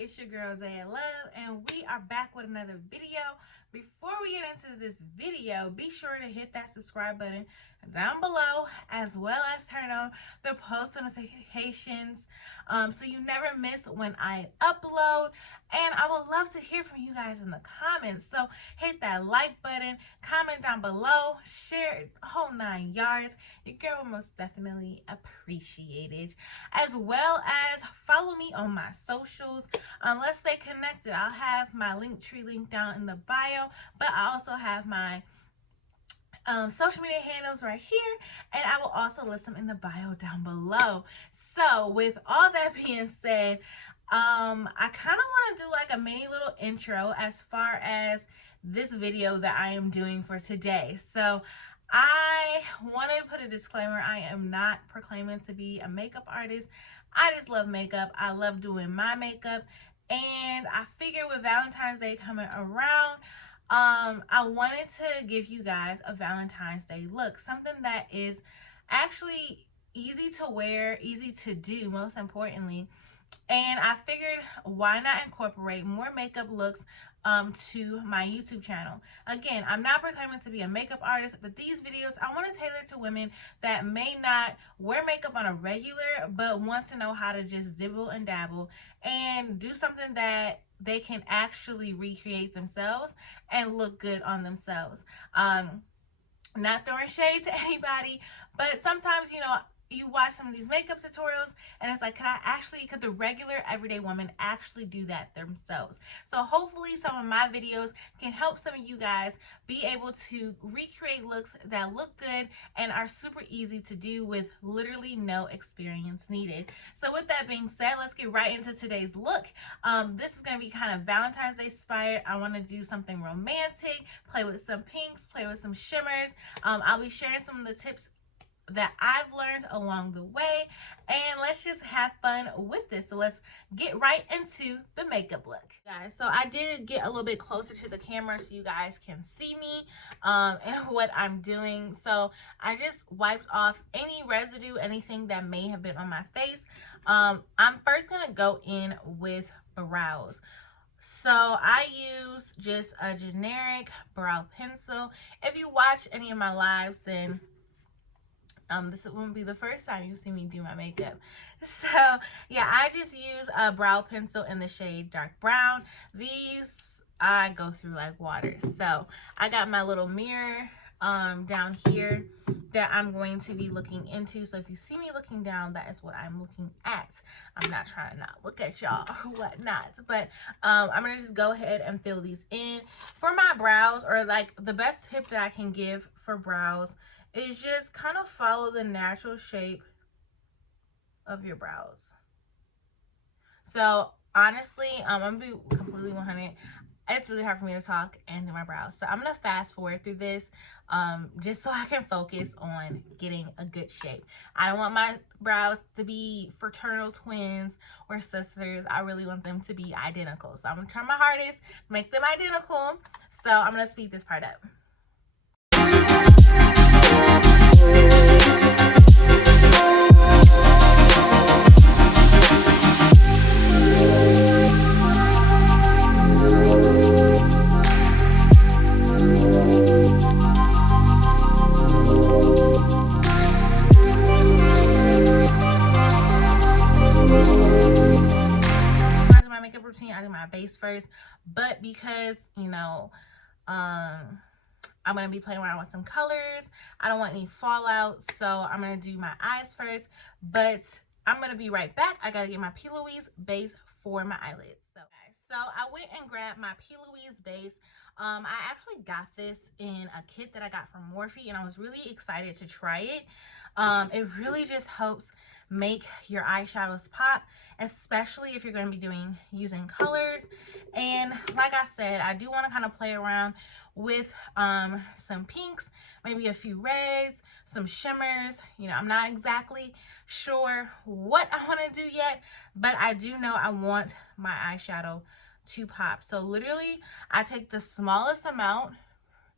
it's your girl Day Love, and we are back with another video. Before we get into this video, be sure to hit that subscribe button down below, as well as turn on the post notifications so you never miss when I upload. And I would love to hear from you guys in the comments, so hit that like button, comment down below, share it, whole 9 yards. Your girl will most definitely appreciate it, as well as follow me on my socials. Let's stay connected. I'll have my Linktree link down in the bio, but I also have my social media handles right here, and I will also list them in the bio down below. So with all that being said, I kind of want to do like a mini little intro as far as this video that I am doing for today. So I want to put a disclaimer. I am not proclaiming to be a makeup artist. I just love makeup. I love doing my makeup, and I figured with Valentine's Day coming around, I wanted to give you guys a Valentine's Day look, something that is actually easy to wear, easy to do, most importantly. And I figured, why not incorporate more makeup looks to my YouTube channel. Again, I'm not proclaiming to be a makeup artist, but these videos I want to tailor to women that may not wear makeup on a regular, but want to know how to just dibble and dabble and do something that they can actually recreate themselves and look good on themselves. Not throwing shade to anybody, but sometimes, you watch some of these makeup tutorials and it's like, could the regular everyday woman actually do that themselves? So hopefully some of my videos can help some of you guys be able to recreate looks that look good and are super easy to do with literally no experience needed. So with that being said, let's get right into today's look. This is going to be kind of Valentine's Day inspired. I want to do something romantic, play with some pinks, play with some shimmers. I'll be sharing some of the tips that I've learned along the way, and let's just have fun with this. So let's get right into the makeup look, guys. So I did get a little bit closer to the camera so you guys can see me and what I'm doing. So I just wiped off any residue, anything that may have been on my face. I'm first gonna go in with brows. So I use just a generic brow pencil. If you watch any of my lives, then this won't be the first time you see me do my makeup. So yeah, I just use a brow pencil in the shade dark brown. These I go through like water. So I got my little mirror down here that I'm going to be looking into. So if you see me looking down, that is what I'm looking at. I'm not trying to not look at y'all or whatnot, but I'm gonna just go ahead and fill these in. For my brows, or like the best tip that I can give for brows is just kind of follow the natural shape of your brows. So honestly, I'm gonna be completely 100. It's really hard for me to talk and do my brows, so I'm gonna fast forward through this just so I can focus on getting a good shape. I don't want my brows to be fraternal twins or sisters. I really want them to be identical, so I'm gonna try my hardest to make them identical. So I'm gonna speed this part up. I do my base first, but because I'm gonna be playing around with some colors, I don't want any fallout, so I'm gonna do my eyes first, but I'm gonna be right back. I gotta get my P. Louise base for my eyelids. So I went and grabbed my P. Louise base. I actually got this in a kit that I got from Morphe, and I was really excited to try it. It really just helps make your eyeshadows pop, especially if you're going to be using colors. And like I said, I do want to kind of play around with some pinks, maybe a few reds, some shimmers. I'm not exactly sure what I want to do yet, but I do know I want my eyeshadow to pop. So literally I take the smallest amount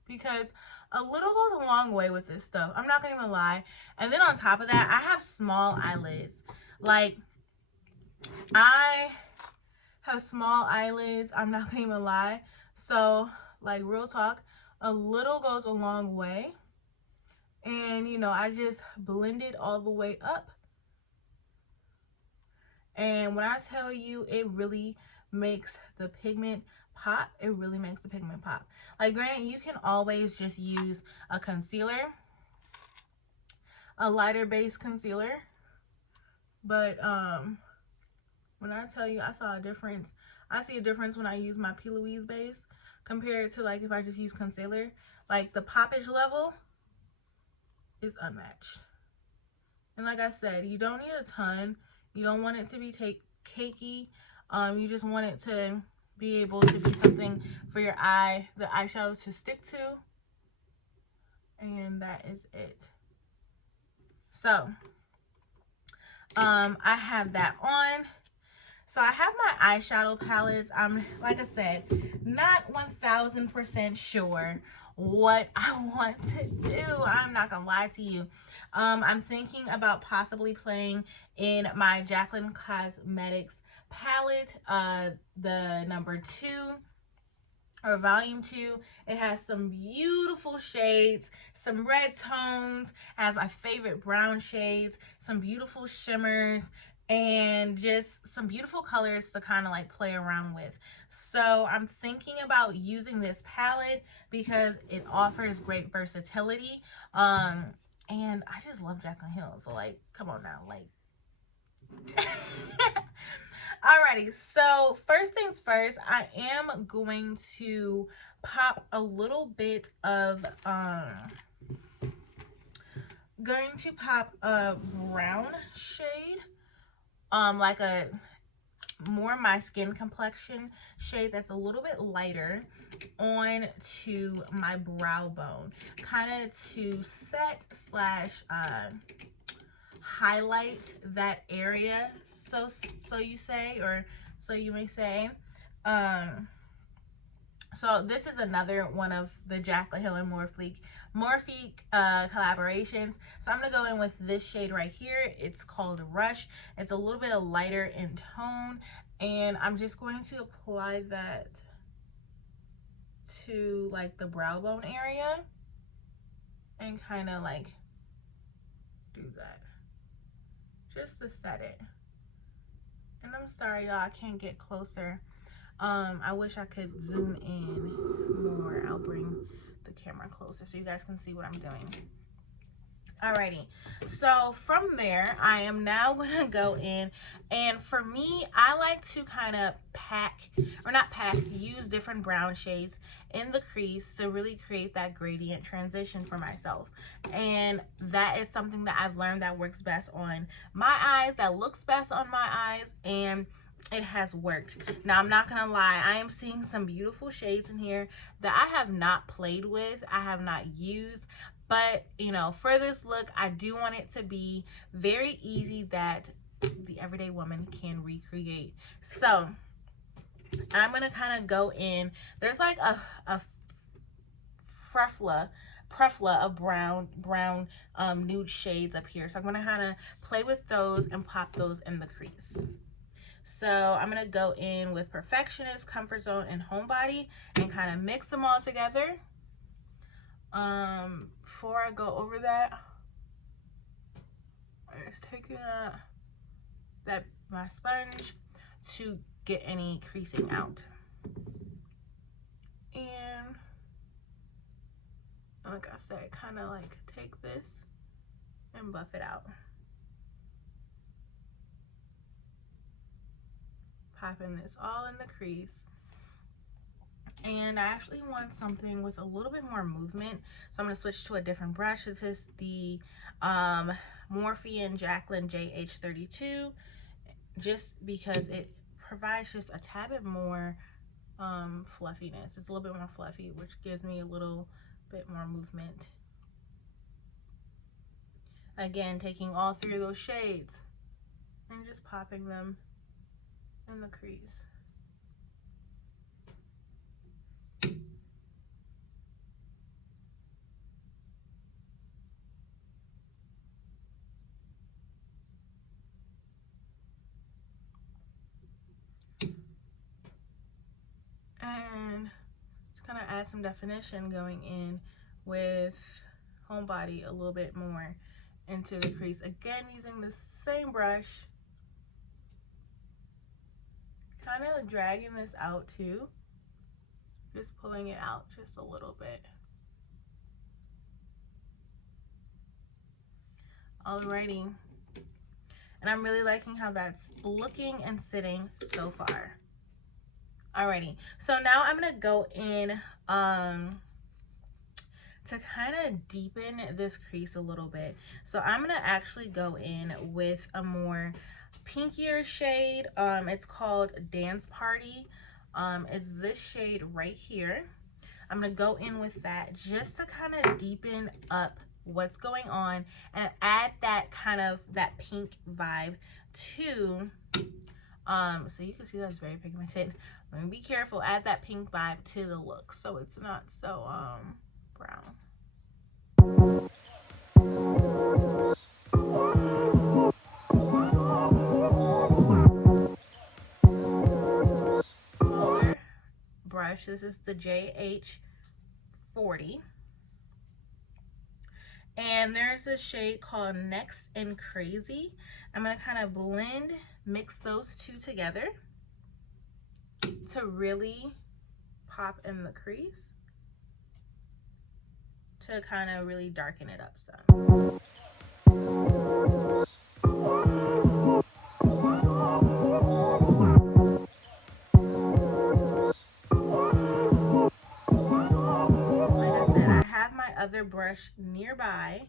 because a little goes a long way with this stuff. I'm not gonna even lie. And then on top of that, I have small eyelids. Like, I have small eyelids. I'm not gonna even lie. So, like, real talk, a little goes a long way. And, you know, I just blend it all the way up. And when I tell you, it really makes the pigment pop. It really makes the pigment pop. Like, granted, you can always just use a concealer, a lighter base concealer. But when I tell you I saw a difference, I see a difference when I use my P. Louise base compared to like if I just use concealer. Like the poppage level is unmatched. And like I said, you don't need a ton. You don't want it to be cakey. You just want it to be able to be something for your eye, the eyeshadow to stick to. And that is it. So, I have that on. So I have my eyeshadow palettes. I'm, like I said, not 1000% sure what I want to do. I'm not gonna lie to you. I'm thinking about possibly playing in my Jaclyn Cosmetics palette, the number 2 or volume 2. It has some beautiful shades, some red tones, has my favorite brown shades, some beautiful shimmers, and just some beautiful colors to kind of like play around with. So I'm thinking about using this palette because it offers great versatility. And I just love Jaclyn Hill. So like, come on now, like. Alrighty, so first things first, I am going to pop a little bit of brown shade, like a more my skin complexion shade that's a little bit lighter on to my brow bone, kind of to set slash highlight that area, so you say, or so you may say. So this is another one of the Jaclyn Hill and Morphe collaborations. So I'm gonna go in with this shade right here. It's called Rush. It's a little bit lighter in tone, and I'm just going to apply that to like the brow bone area and kind of like do that just to set it. And I'm sorry, y'all, I can't get closer. I wish I could zoom in more. I'll bring the camera closer so you guys can see what I'm doing. Alrighty, so from there, I am now gonna go in, and for me, I like to kind of use different brown shades in the crease to really create that gradient transition for myself. And that is something that I've learned that works best on my eyes, that looks best on my eyes, and it has worked. Now, I'm not gonna lie, I am seeing some beautiful shades in here that I have not played with, I have not used. But, you know, for this look, I do want it to be very easy that the everyday woman can recreate. So, I'm going to kind of go in. There's like a prefla of brown nude shades up here. So, I'm going to kind of play with those and pop those in the crease. So, I'm going to go in with Perfectionist, Comfort Zone, and Homebody and kind of mix them all together. Before I go over that, I'm just taking my sponge to get any creasing out. And like I said, kind of like take this and buff it out. Popping this all in the crease. And I actually want something with a little bit more movement, so I'm going to switch to a different brush. This is the Morphe and Jaclyn JH32, just because it provides just a tad bit more fluffiness. It's a little bit more fluffy, which gives me a little bit more movement. Again, taking all 3 of those shades and just popping them in the crease. add some definition going in with Homebody a little bit more into the crease. Again, using the same brush, kind of dragging this out too, just pulling it out just a little bit. Alrighty, and I'm really liking how that's looking and sitting so far. Alrighty, so now I'm gonna go in to kind of deepen this crease a little bit. So I'm gonna actually go in with a more pinkier shade. It's called Dance Party. It's this shade right here. I'm gonna go in with that just to kind of deepen up what's going on and add that kind of that pink vibe to so you can see that's very pigmented. Let me be careful, add that pink vibe to the look so it's not so brown. Smaller brush, this is the JH40. And there's a shade called Next and Crazy. I'm gonna kind of mix those two together to really pop in the crease, to kind of really darken it up some. Like I said, I have my other brush nearby,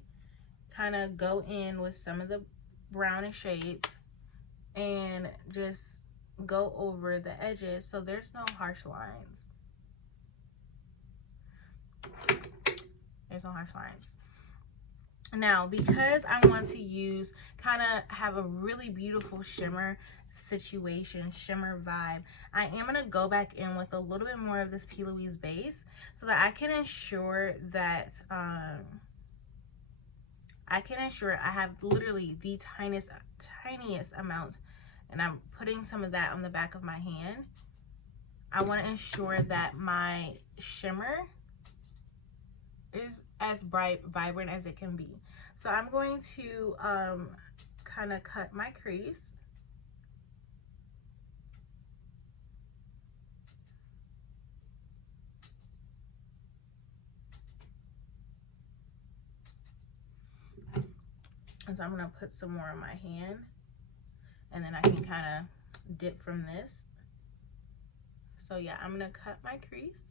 kind of go in with some of the brownish shades and just go over the edges so there's no harsh lines. There's no harsh lines. Now, because I want to use, kind of have a really beautiful shimmer situation, shimmer vibe, I am going to go back in with a little bit more of this P. Louise base so that I can ensure that I have literally the tiniest amount, and I'm putting some of that on the back of my hand. I want to ensure that my shimmer is as vibrant as it can be. So I'm going to kind of cut my crease. And so I'm going to put some more on my hand, and then I can kind of dip from this. So yeah, I'm going to cut my crease.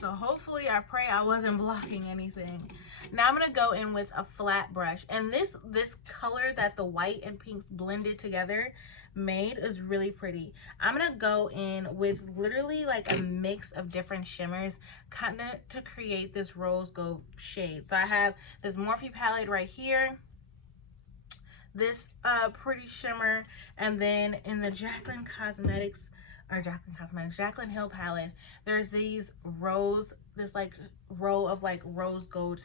So hopefully, I pray I wasn't blocking anything. Now I'm gonna go in with a flat brush, and this color that the white and pinks blended together made is really pretty. I'm gonna go in with literally like a mix of different shimmers, kind of to create this rose gold shade. So I have this Morphe palette right here, this pretty shimmer, and then in the Jaclyn Hill palette, there's these this like row of like rose gold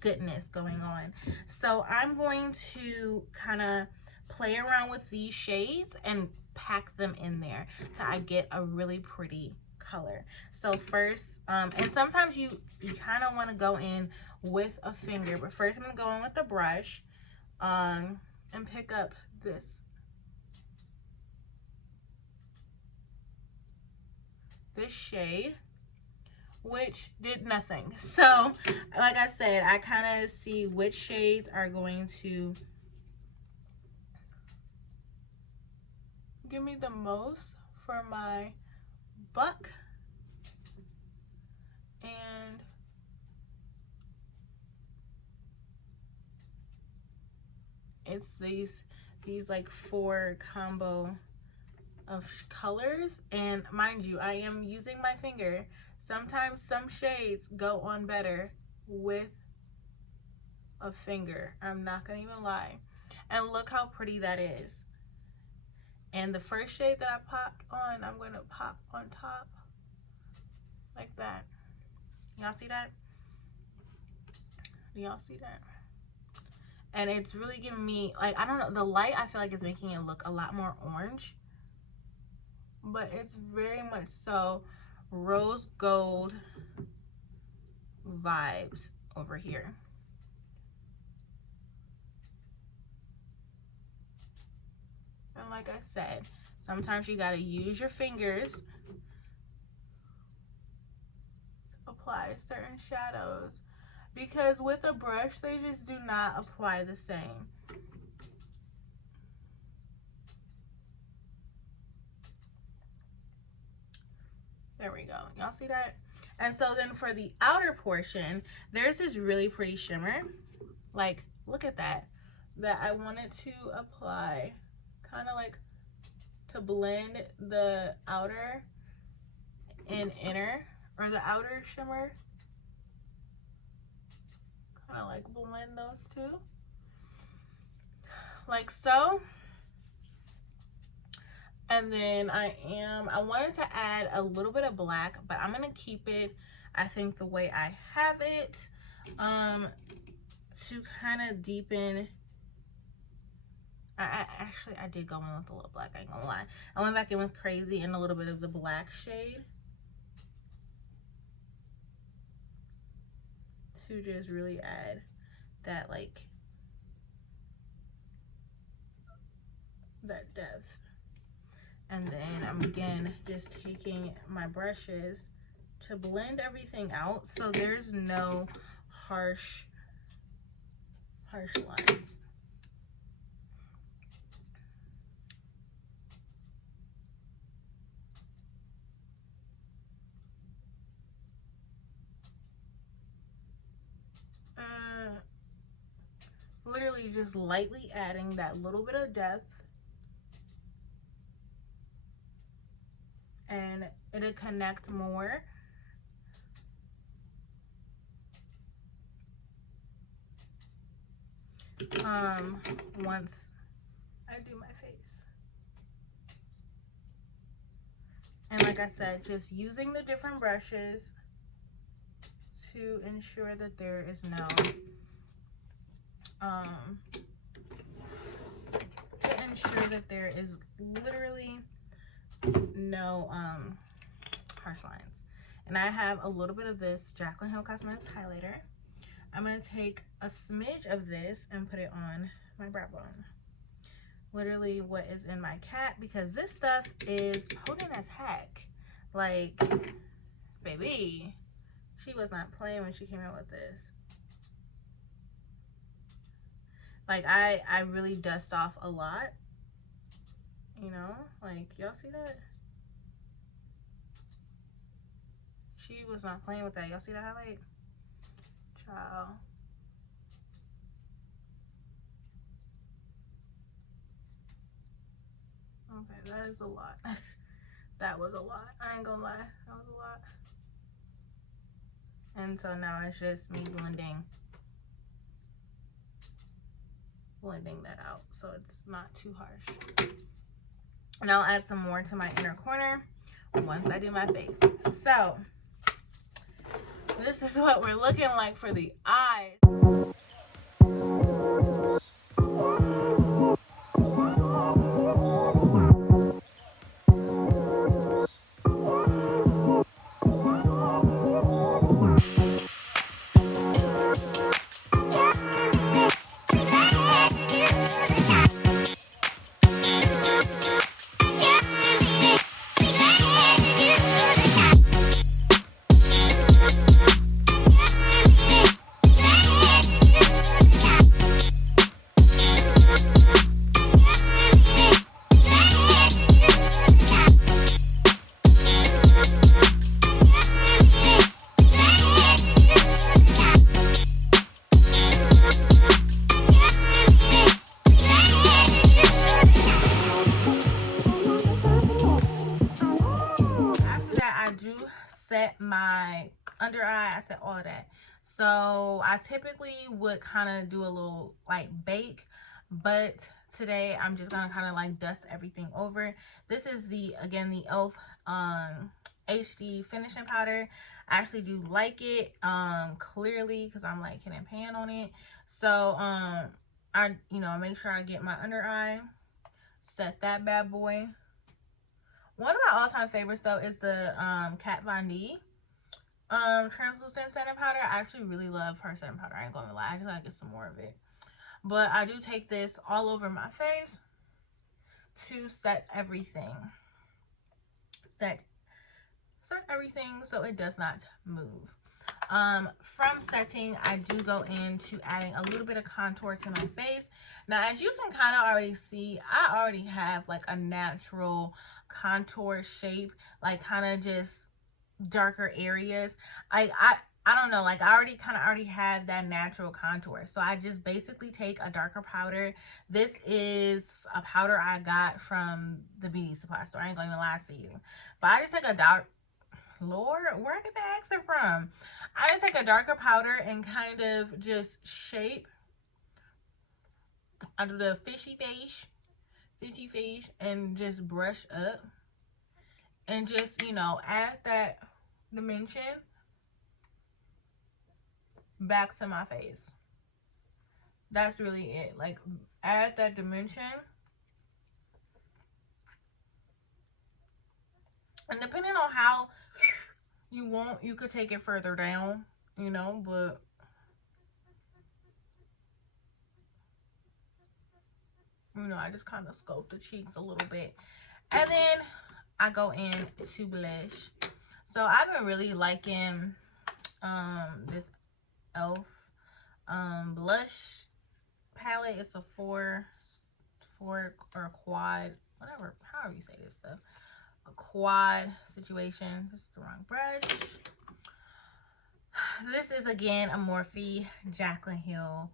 goodness going on. So I'm going to kind of play around with these shades and pack them in there till I get a really pretty color. So first, and sometimes you kind of want to go in with a finger, but first I'm gonna go in with the brush and pick up this shade, which did nothing. So like I said, I kind of see which shades are going to give me the most for my buck, and it's these like 4 combo of colors. And mind you, I am using my finger. Sometimes some shades go on better with a finger. I'm not gonna even lie. And look how pretty that is. And the first shade that I popped on, I'm gonna pop on top like that. Y'all see that? Do y'all see that? And it's really giving me, like, I don't know, the light I feel like is making it look a lot more orange, but it's very much so rose gold vibes over here. And like I said, sometimes you gotta use your fingers to apply certain shadows, because with a brush they just do not apply the same. There we go. Y'all see that? And so then for the outer portion, there's this really pretty shimmer. Like, look at that. That I wanted to apply, kind of like to blend the outer and inner, or the outer shimmer. Kind of like blend those two. Like so. And then I wanted to add a little bit of black, but I'm gonna keep it, I think, the way I have it, to kind of deepen. I did go in with a little black, I ain't gonna lie. I went back in with Crazy and a little bit of the black shade to just really add that, like, that depth. And then I'm again just taking my brushes to blend everything out so there's no harsh lines. Literally just lightly adding that little bit of depth, and it'll connect more. Once I do my face. And like I said, just using the different brushes to ensure that there is no literally no harsh lines. And I have a little bit of this Jaclyn Hill Cosmetics highlighter. I'm gonna take a smidge of this and put it on my brow bone. Literally what is in my cat, because this stuff is potent as heck. Like, baby, she was not playing when she came out with this. Like, I really dust off a lot, you know, like, y'all see that? She was not playing with that. Y'all see the highlight? Child. Okay, that is a lot. That was a lot. I ain't gonna lie. That was a lot. And so now it's just me blending that out so it's not too harsh. And I'll add some more to my inner corner once I do my face. So this is what we're looking like for the eyes. my under eye. I set all of that. So I typically would kind of do a little like bake, but today I'm just gonna kind of like dust everything over. This is the, again, the e.l.f. HD finishing powder. I actually do like it clearly because I'm like hitting pan on it. So I make sure I get my under eye, set that bad boy. One of my all-time favorites though is the Kat Von D translucent setting powder. I actually really love her setting powder. I ain't gonna lie, I just gotta get some more of it. But I do take this all over my face to set everything. Set everything so it does not move. From setting, I do go into adding a little bit of contour to my face. Now, as you can kind of already see, I already have like a natural contour shape, like kind of just darker areas. I don't know, like I already have that natural contour. So I just basically take a darker powder. This is a powder I got from the beauty supply store. I ain't gonna even lie to you. But I just take a dark, Lord, where I get the accent from? I just take a darker powder and kind of just shape under the fishy face and just brush up and just, add that dimension back to my face. That's really it. Like, add that dimension. And depending on how you want, you could take it further down, but I just kind of sculpt the cheeks a little bit. And then I go into blush. So I've been really liking this e.l.f. Blush palette. It's a four or quad, whatever, however you say this stuff. A quad situation. This is the wrong brush. This is again a Morphe Jaclyn Hill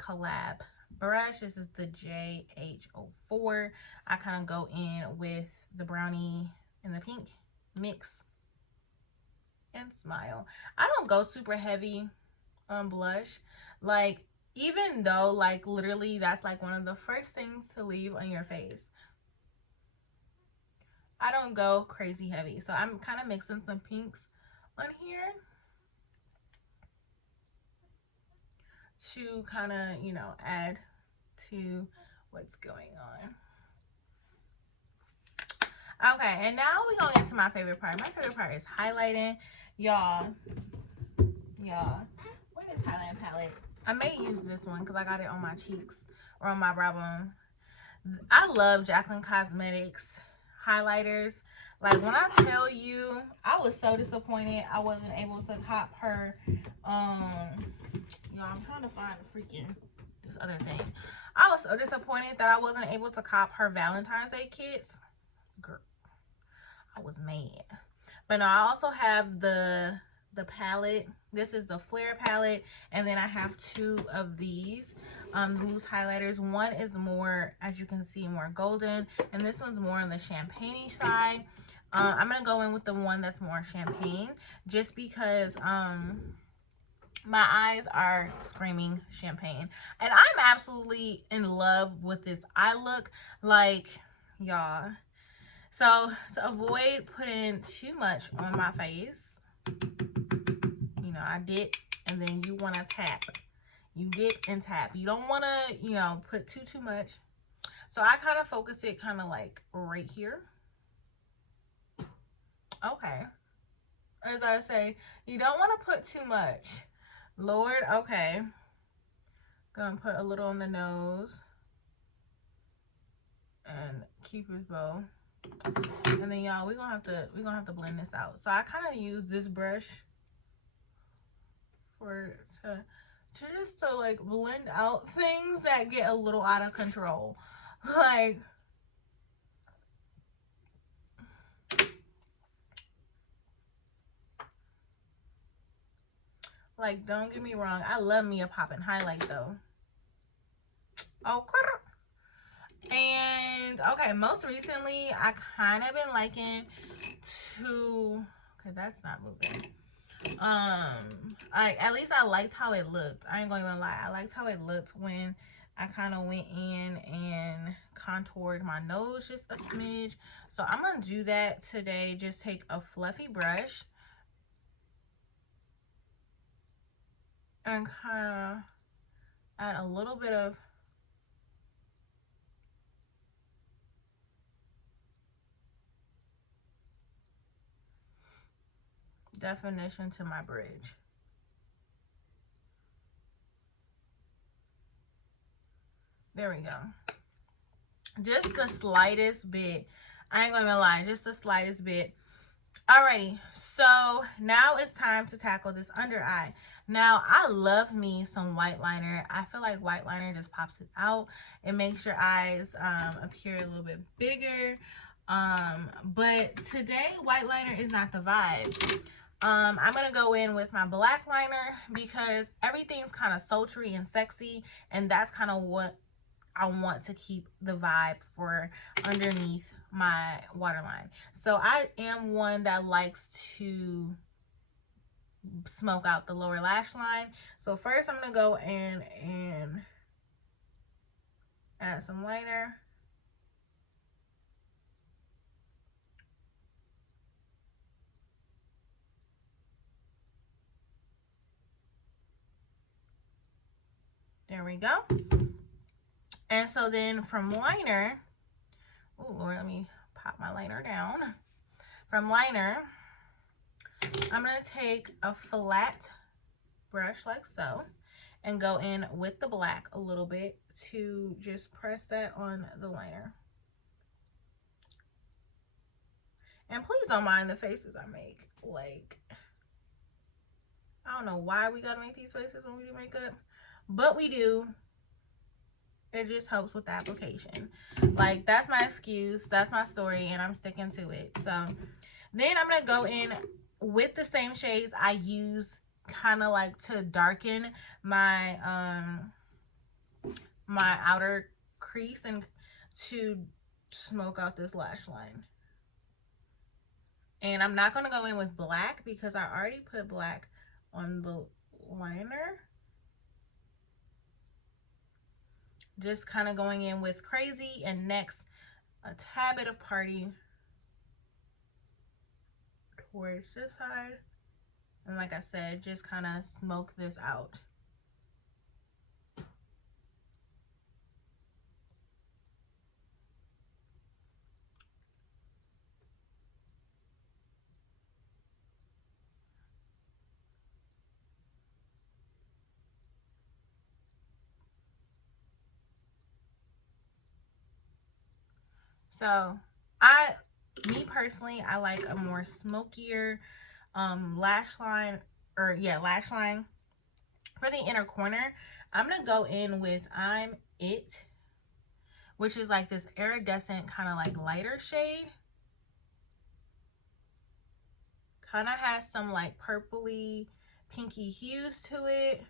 collab brush. This is the JH04. I kind of go in with the brownie and the pink, mix and smile. I don't go super heavy on blush, like, even though like literally that's like one of the first things to leave on your face. I don't go crazy heavy. So I'm kind of mixing some pinks on here to kind of, add to what's going on. Okay, and now we're gonna get to my favorite part. My favorite part is highlighting. Y'all, what is highlighting palette? I may use this one because I got it on my cheeks or on my brow bone. I love Jaclyn Cosmetics highlighters. Like, when I tell you, I was so disappointed I wasn't able to cop her y'all, I'm trying to find this other thing. I was so disappointed that I wasn't able to cop her Valentine's Day kits. Girl, I was mad. But no, I also have the palette. This is the Flare palette, and then I have two of these loose highlighters. One is more, as you can see, more golden, and this one's more on the champagne side. I'm gonna go in with the one that's more champagne, just because my eyes are screaming champagne, and I'm absolutely in love with this eye look, like, y'all. So to avoid putting too much on my face, I dip, and then you want to tap. You dip and tap. You don't want to, put too much. So I kind of focus it kind of like right here. Okay. As I say, you don't want to put too much. Lord, okay. Gonna put a little on the nose. And Cupid's bow. And then y'all, we're gonna have to blend this out. So I kind of use this brush to just like blend out things that get a little out of control. Like, don't get me wrong, I love me a poppin' highlight though. And okay, most recently I kind of been liking to Okay, that's not moving. At least I liked how it looked. I ain't gonna even lie. I liked how it looked when I kind of went in and contoured my nose just a smidge. So I'm gonna do that today. Just take a fluffy brush and kind of add a little bit of definition to my bridge. There we go. Just the slightest bit. I ain't gonna lie, just the slightest bit. Alrighty, so now it's time to tackle this under eye. Now, I love me some white liner. I feel like white liner just pops it out. It makes your eyes appear a little bit bigger. But today, white liner is not the vibe. I'm going to go in with my black liner because everything's kind of sultry and sexy. And that's kind of what I want to keep the vibe for underneath my waterline. So I am one that likes to smoke out the lower lash line. So first I'm going to go in and add some liner. There we go. And so then from liner, oh Lord, let me pop my liner down. From liner, I'm going to take a flat brush like so and go in with the black a little bit to just press that on the liner. And please don't mind the faces I make. Like, I don't know why we gotta make these faces when we do makeup, but we do. It just helps with the application. Like, that's my excuse, that's my story, and I'm sticking to it. So then I'm gonna go in with the same shades I use kind of like to darken my my outer crease and to smoke out this lash line. And I'm not going to go in with black because I already put black on the liner. Just kind of going in with Crazy, and next a tad bit of Party towards this side. And like I said, just kind of smoke this out. So me personally, I like a more smokier lash line, lash line. For the inner corner, I'm gonna go in with I'm It, which is like this iridescent kind of like lighter shade. Kind of has some like purpley pinky hues to it.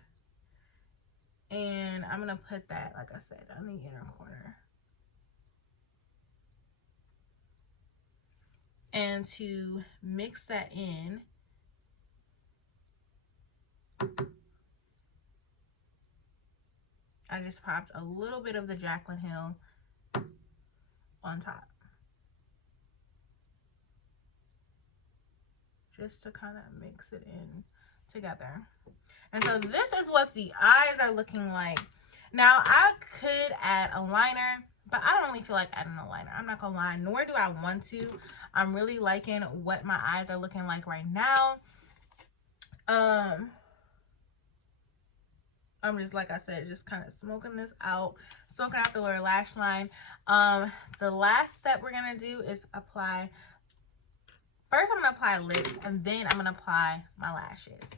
And I'm gonna put that, like I said, on the inner corner. And to mix that in, I just popped a little bit of the Jaclyn Hill on top. Just to kind of mix it in together. And so this is what the eyes are looking like. Now, I could add a liner, but I don't really feel like adding a liner. I'm not gonna lie, nor do I want to. I'm really liking what my eyes are looking like right now. I'm just, like I said, just kind of smoking this out, smoking out the lower lash line. The last step we're gonna do is apply. First, I'm gonna apply lips, and then I'm gonna apply my lashes.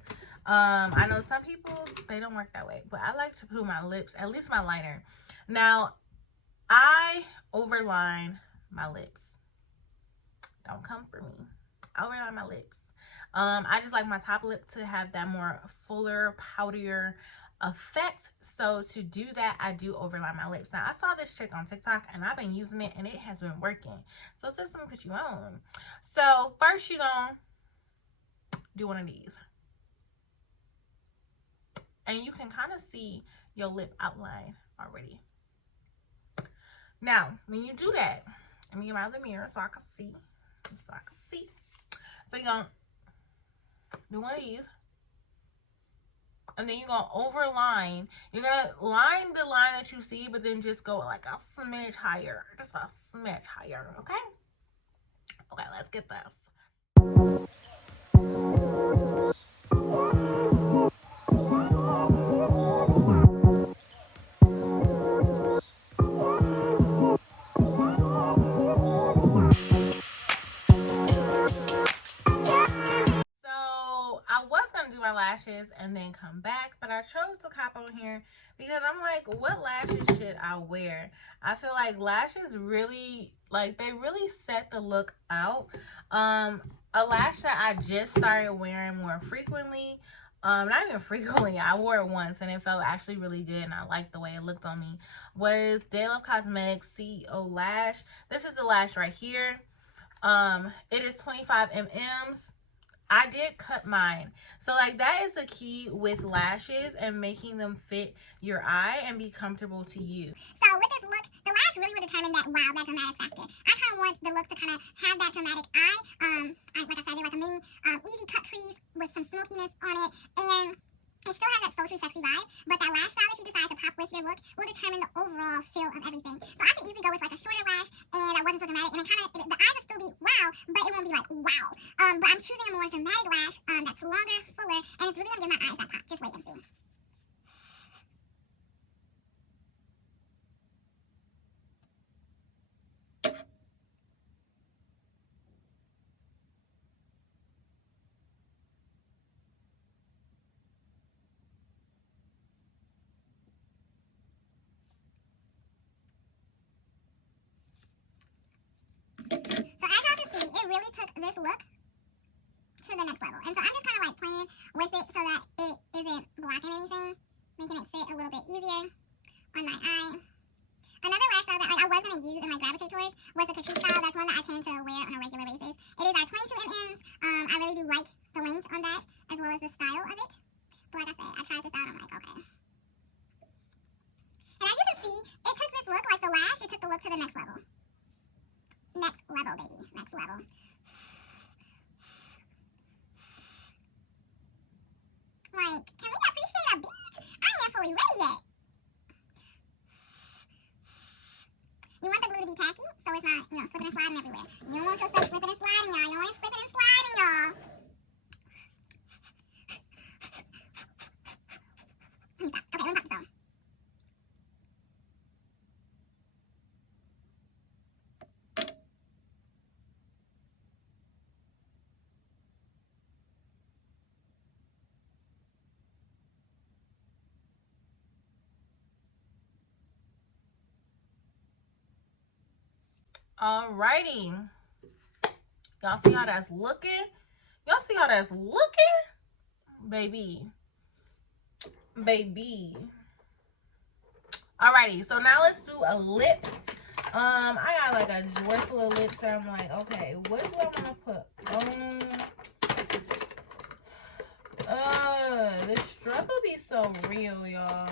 I know some people, they don't work that way, but I like to put my lips, at least my liner. Now, I overline my lips. Don't come for me. I overline my lips. I just like my top lip to have that more fuller, powderier effect. So to do that, I do overline my lips. Now, I saw this trick on TikTok and I've been using it and it has been working. So system put you on. So first you're gonna do one of these. And you can kind of see your lip outline already. Now, when you do that, let me get out of the mirror so I can see. So you're going to do one of these. And then you're going to overline. You're going to line the line that you see, but then just go like a smidge higher. Just a smidge higher, okay? Okay, let's get this. My lashes and then come back, but I chose to cop on here because I'm like, what lashes should I wear? I feel like lashes really, like, they really set the look out. A lash that I just started wearing more frequently, not even frequently, I wore it once and it felt actually really good and I liked the way it looked on me, was Day Love Cosmetics CEO lash. This is the lash right here. It is 25 mms. I did cut mine. So like that is the key with lashes and making them fit your eye and be comfortable to you. So with this look, the lash really will determine that wow, that dramatic factor. I kind of want the look to kind of have that dramatic eye. Like I said, I did like a mini easy cut crease with some smokiness on it, and it still has that sultry, sexy vibe, but that lash style that you decide to pop with your look will determine the overall feel of everything. So I can easily go with like a shorter lash and that wasn't so dramatic, and it kind of, the eyes will still be wow, but it won't be like wow. But I'm choosing a more dramatic lash that's longer, fuller, and it's really gonna give my eyes that pop. Just wait and see. So as y'all can see, it really took this look to the next level. And so I'm just kind of like playing with it so that it isn't blocking anything, making it sit a little bit easier on my eye. Another lash style that I was going to use and gravitate towards was the Catrice style. That's one that I tend to wear on a regular basis. It is our 22 mms. I really do like the length on that as well as the style of it. But like I said, I tried this out. I'm like, okay. And as you can see, it took this look, like the lash, it took the look to the next level. Next level, baby. Next level. Like, can we appreciate a beat? I ain't fully ready yet. You want the glue to be tacky, so it's not, slipping and sliding everywhere. You don't want your stuff slipping and sliding, y'all. You don't want it slipping and sliding, y'all. Let me stop. Okay, let me stop the zone. Alrighty. Y'all see how that's looking? Y'all see how that's looking? Baby. Baby. Alrighty, so now let's do a lip. I got like a drawer full of lips, so I'm like, okay, what do I want to put? The struggle be so real, y'all.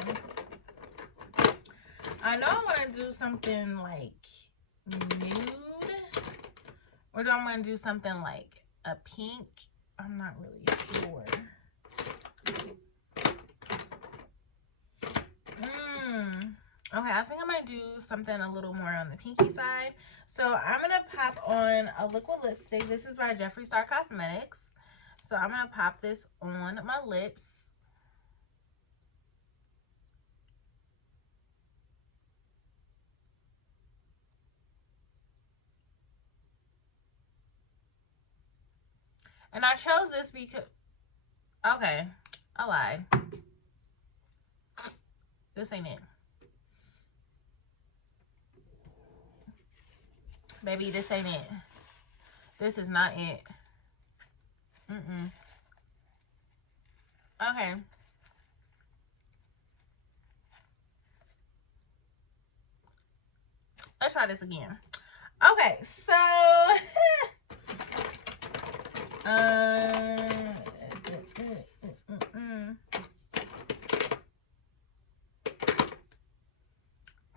I know I want to do something like nude, or do I want to do something like a pink? I'm not really sure. Okay, I think I might do something a little more on the pinky side. So I'm going to pop on a liquid lipstick. This is by Jeffree Star Cosmetics. So I'm going to pop this on my lips. And I chose this because, okay, I lied. This ain't it. Baby, this ain't it. This is not it. Okay. Let's try this again. Okay, so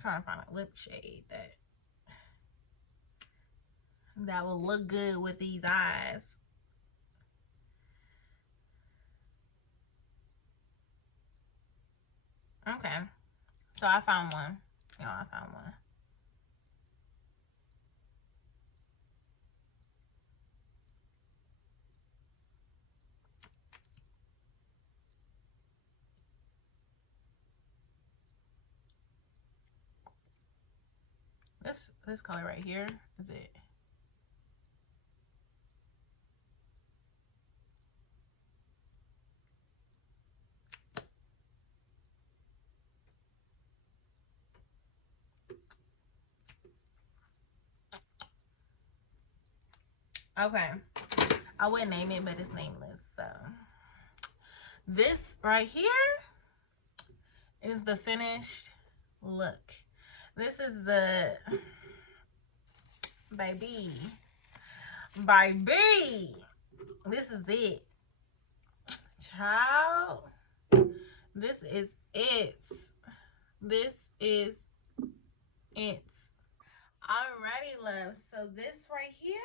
trying to find a lip shade that will look good with these eyes. Okay, so I found one. I found one. This color right here is it. Okay, I wouldn't name it, but it's nameless. So this right here is the finished look. This is the baby. This is it, child. This is it. This is it. Alrighty, love. So this right here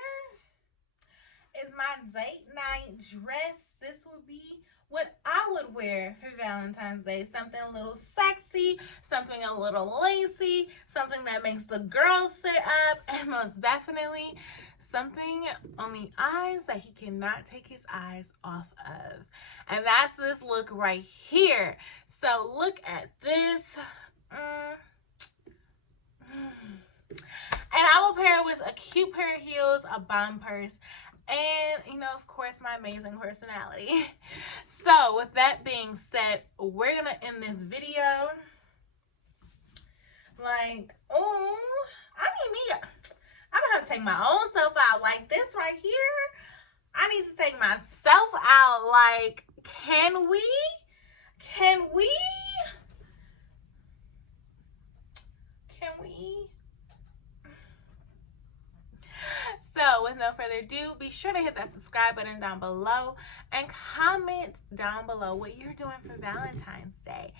is my date night dress. This would be what I would wear for Valentine's Day. Something a little sexy, something a little lacy, something that makes the girls sit up, and most definitely something on the eyes that he cannot take his eyes off of. And that's this look right here. So look at this. And I will pair it with a cute pair of heels, a bomb purse, and, of course, my amazing personality. So, with that being said, we're going to end this video. Like, oh, I'm going to have to take my own self out. Like this right here, I need to take myself out. Like, can we? So, with no further ado, be sure to hit that subscribe button down below and comment down below what you're doing for Valentine's Day.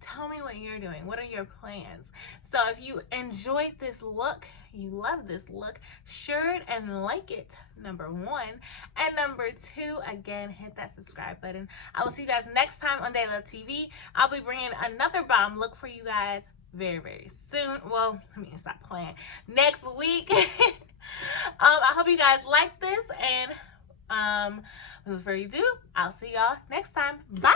Tell me what you're doing. What are your plans? So, if you enjoyed this look, you love this look, share it and like it, number one. And number two, again, hit that subscribe button. I will see you guys next time on Day Love TV. I'll be bringing another bomb look for you guys very, very soon. Well, stop playing. Next week. I hope you guys like this, and without further ado, I'll see y'all next time. Bye.